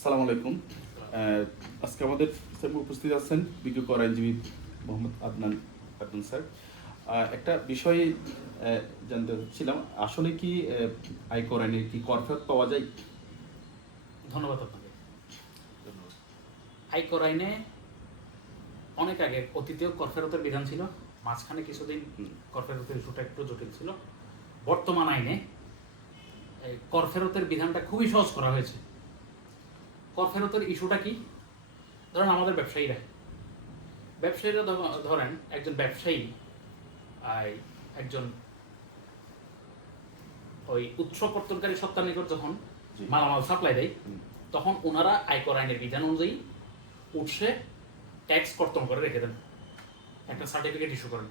আসসালামু আলাইকুম। আজকে আমাদের সামনে উপস্থিত আছেন বিজ্ঞ কর আইনজীবী মোহাম্মদ আদনান আদনান স্যার। একটা বিষয় জানতে চাচ্ছিলাম, আসলে কি আয়কর আইনে কি কর ফেরত পাওয়া যায়? ধন্যবাদ আপনাকে। আয়কর আইনে অনেক আগে অতীতেও কর ফেরতের বিধান ছিল, মাঝখানে কিছুদিন কর ফেরতের ইস্যুটা একটু জটিল ছিল। বর্তমান আইনে কর ফেরতের বিধানটা খুবই সহজ করা হয়েছে। কর ফেরতের ইস্যুটা কি? ধরেন আমাদের ব্যবসায়ীরা ধরেন একজন ব্যবসায়ী একজন ওই উৎস কর্তনকারী সত্তার নিকট যখন মালামাল সাপ্লাই দেয়, তখন ওনারা আয়কর আইনের বিধান অনুযায়ী উৎসে ট্যাক্স কর্তন করে রেখে দেন, একটা সার্টিফিকেট ইস্যু করেন।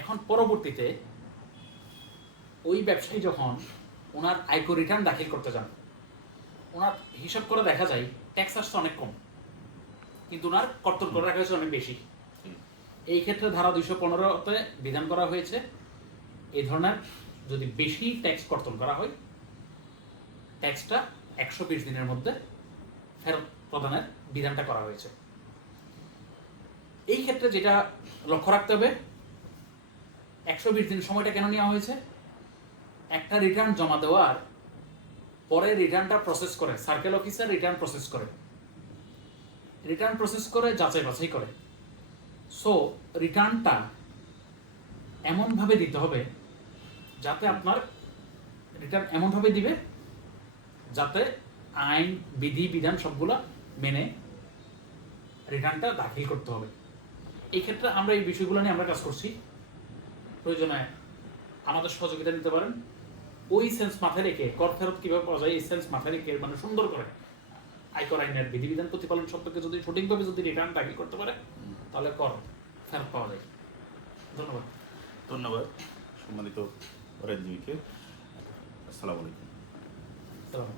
এখন পরবর্তীতে ওই ব্যবসায়ী যখন ওনার আয়কর রিটার্ন দাখিল করতে যান, ওনার হিসাব করে দেখা যায় ট্যাক্স আসছে অনেক কম, কিন্তু ওনার কর্তন করে রাখা হয়েছে অনেক বেশি। এই ক্ষেত্রে ধারা 215-তে বিধান করা হয়েছে, এই ধরনের যদি বেশি ট্যাক্স কর্তন করা হয়, ট্যাক্সটা 120 দিনের মধ্যে ফেরত প্রদানের বিধানটা করা হয়েছে। এই ক্ষেত্রে যেটা লক্ষ্য রাখতে হবে, 120 দিন সময়টা কেন নেওয়া হয়েছে? একটা রিটার্ন জমা দেওয়ার পরে রিটার্নটা প্রসেস করে সার্কেল অফিসার, রিটার্ন প্রসেস করে যাচাই বাছাই করে। সো রিটার্নটা এমনভাবে দিতে হবে যাতে আপনার রিটার্ন এমনভাবে দিবে যাতে আইন বিধি বিধান সবগুলো মেনে রিটার্নটা দাখিল করতে হবে। এই ক্ষেত্রে আমরা এই বিষয়গুলো নিয়ে আমরা কাজ করছি। প্রয়োজনে আমাদের সহযোগিতা নিতে পারেন। ওই সেন্স মাথায় রেখে কর ফেরত কীভাবে পাওয়া যায়, এই সেন্স মাথায় রেখে মানে সুন্দর করে আয়কর আইনের বিধিবিধান প্রতিপালন সম্পর্কে যদি সঠিকভাবে যদি রিটার্ন দাখিল করতে পারে, তাহলে কর ফেরত পাওয়া যায়। ধন্যবাদ। ধন্যবাদ সম্মানিত কর আইনজীবীকে। আসসালামু আলাইকুম। সালাম।